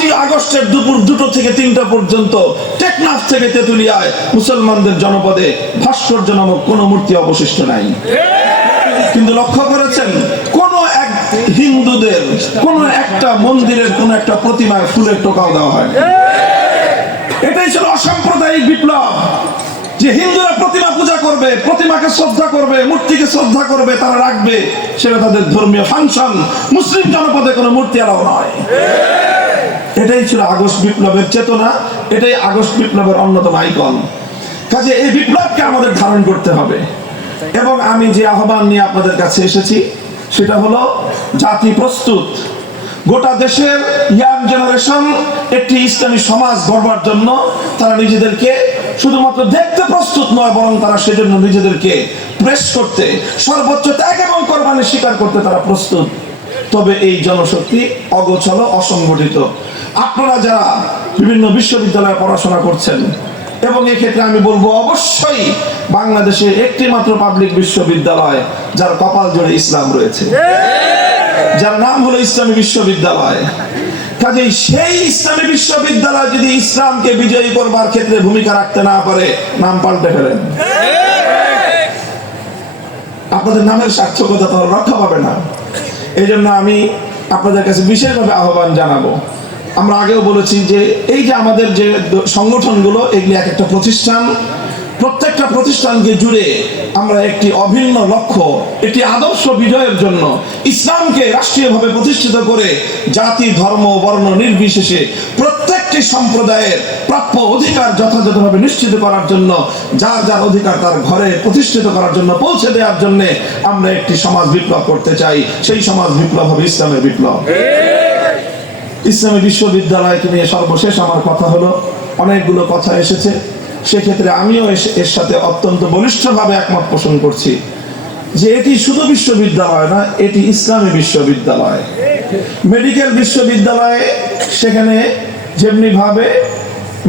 পাঁচই আগস্টের দুপুর দুটো থেকে তিনটা পর্যন্ত টেকনাফ থেকে তেতুলিয়ায় মুসলমানদের জনপদে ভাস্কর্য নামক কোনো মূর্তি অবশিষ্ট নাই। কিন্তু লক্ষ্য করেছেন, কোন এক হিন্দুদের, কোন একটা মন্দিরের, কোন একটা প্রতিমায় ফুলের টোকাও দেওয়া হয় এটাই ছিল অসাম্প্রদায়িক বিপ্লব। যে হিন্দুরা প্রতিমা পূজা করবে, প্রতিমাকে শ্রদ্ধা করবে, মূর্তিকে শ্রদ্ধা করবে, তারা রাখবে, সেটা তাদের ধর্মীয় ফাংশন। মুসলিম জনপদে কোনো মূর্তি এলাও নয়। এটাই ছিল আগস্ট বিপ্লবের চেতনা, এটাই আগস্ট বিপ্লবের অন্যতম আইকন। কাজে এই বিপ্লবকে আমাদের ধারণ করতে হবে। এবং আমি যে আহ্বান নিয়ে আপনাদের কাছে এসেছি, সেটা হলো জাতি প্রস্তুত। গোটা দেশের ইয়াং জেনারেশন একটি ইসলামী সমাজ গড়বার জন্য তারা নিজেদেরকে শুধুমাত্র দেখতে প্রস্তুত নয়, বরং তারা সেজন্য নিজেদেরকে প্রেস করতে, সর্বোচ্চ ত্যাগ এবং কোরবানি স্বীকার করতে তারা প্রস্তুত। তবে এই জনশক্তি অগোছল, অসংগঠিত। আপনারা যারা বিভিন্ন বিশ্ববিদ্যালয়ে পড়াশোনা করছেন, এবং এক্ষেত্রে আমি বলব অবশ্যই বাংলাদেশে একটি মাত্র পাবলিক বিশ্ববিদ্যালয় যার কপাল জোড়ে ইসলাম রয়েছে। যার নাম হলো ইসলামী বিশ্ববিদ্যালয়। কাজেই সেই ইসলামী বিশ্ববিদ্যালয় যদি ইসলামকে বিজয়ী করবার ক্ষেত্রে ভূমিকা রাখতে না পারে, নাম পাল্টে ফেলেন। আপনাদের নামের সার্থকতা তো রক্ষা পাবে না। এই জন্য আমি আপনাদের কাছে বিশেষভাবে আহ্বান জানাব আমরা আগেও বলেছি যে এই যে আমাদের যে সংগঠনগুলো, এগুলি এক একটা প্রতিষ্ঠান, প্রত্যেকটা প্রতিষ্ঠানকে জুড়ে আমরা একটি অভিন্ন লক্ষ্য, একটি আদর্শ বিজয়ের জন্য ইসলামকে রাষ্ট্রীয়ভাবে প্রতিষ্ঠিত করে জাতি, ধর্ম, বর্ণ নির্বিশেষে প্রত্যেকটি সম্প্রদায়ের প্রাপ্য অধিকার যথাযথভাবে নিশ্চিত করার জন্য, যার যার অধিকার তার ঘরে প্রতিষ্ঠিত করার জন্য পৌঁছে দেওয়ার জন্য আমরা একটি সমাজ বিপ্লব করতে চাই। সেই সমাজ বিপ্লব হবে ইসলামের বিপ্লব। ইসলামী বিশ্ববিদ্যালয়কে নিয়ে সর্বশেষ আমার কথা হলো। অনেকগুলো কথা এসেছে। সেক্ষেত্রে আমিও এর সাথে অত্যন্ত বলিষ্ঠভাবে একমত পোষণ করছি যে এটি শুধু বিশ্ববিদ্যালয় না, এটি ইসলামী বিশ্ববিদ্যালয়। মেডিকেল বিশ্ববিদ্যালয়ে সেখানে যেমনি ভাবে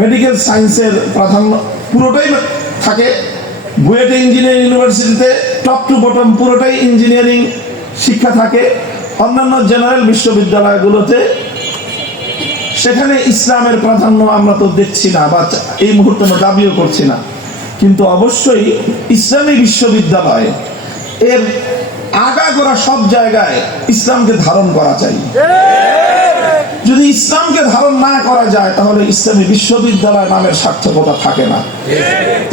মেডিকেল সায়েন্সের প্রাধান্য পুরোটাই থাকে। বুয়েটে ইঞ্জিনিয়ারিং ইউনিভার্সিটিতে টপ টু বটম পুরোটাই ইঞ্জিনিয়ারিং শিক্ষা থাকে। অন্যান্য জেনারেল বিশ্ববিদ্যালয়গুলোতে সেখানে ইসলামের প্রাধান্য আমরা তো দেখছি না বা এই মুহূর্তে আমরা দাবিও করছি না। কিন্তু অবশ্যই ইসলামী বিশ্ববিদ্যালয় এর আগা করা সব জায়গায় ইসলামকে ধারণ করা চাই। যদি ইসলামকে ধারণ না করা যায়, তাহলে ইসলামী বিশ্ববিদ্যালয় নামের সার্থকতা থাকে না।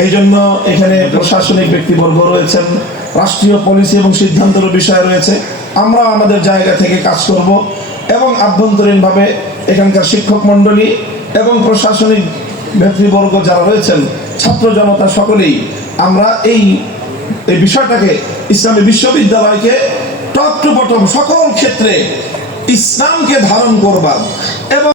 এই জন্য এখানে প্রশাসনিক ব্যক্তিবর্গ রয়েছেন, রাষ্ট্রীয় পলিসি এবং সিদ্ধান্তের বিষয় রয়েছে। আমরা আমাদের জায়গা থেকে কাজ করব এবং আভ্যন্তরীণভাবে এখানকার শিক্ষক মন্ডলী এবং প্রশাসনিক নেতৃবর্গ যারা রয়েছেন, ছাত্র জনতা সকলেই, আমরা এই এই বিষয়টাকে ইসলামী বিশ্ববিদ্যালয়কে টপ টু বটম সকল ক্ষেত্রে ইসলামকে ধারণ করবার। এবং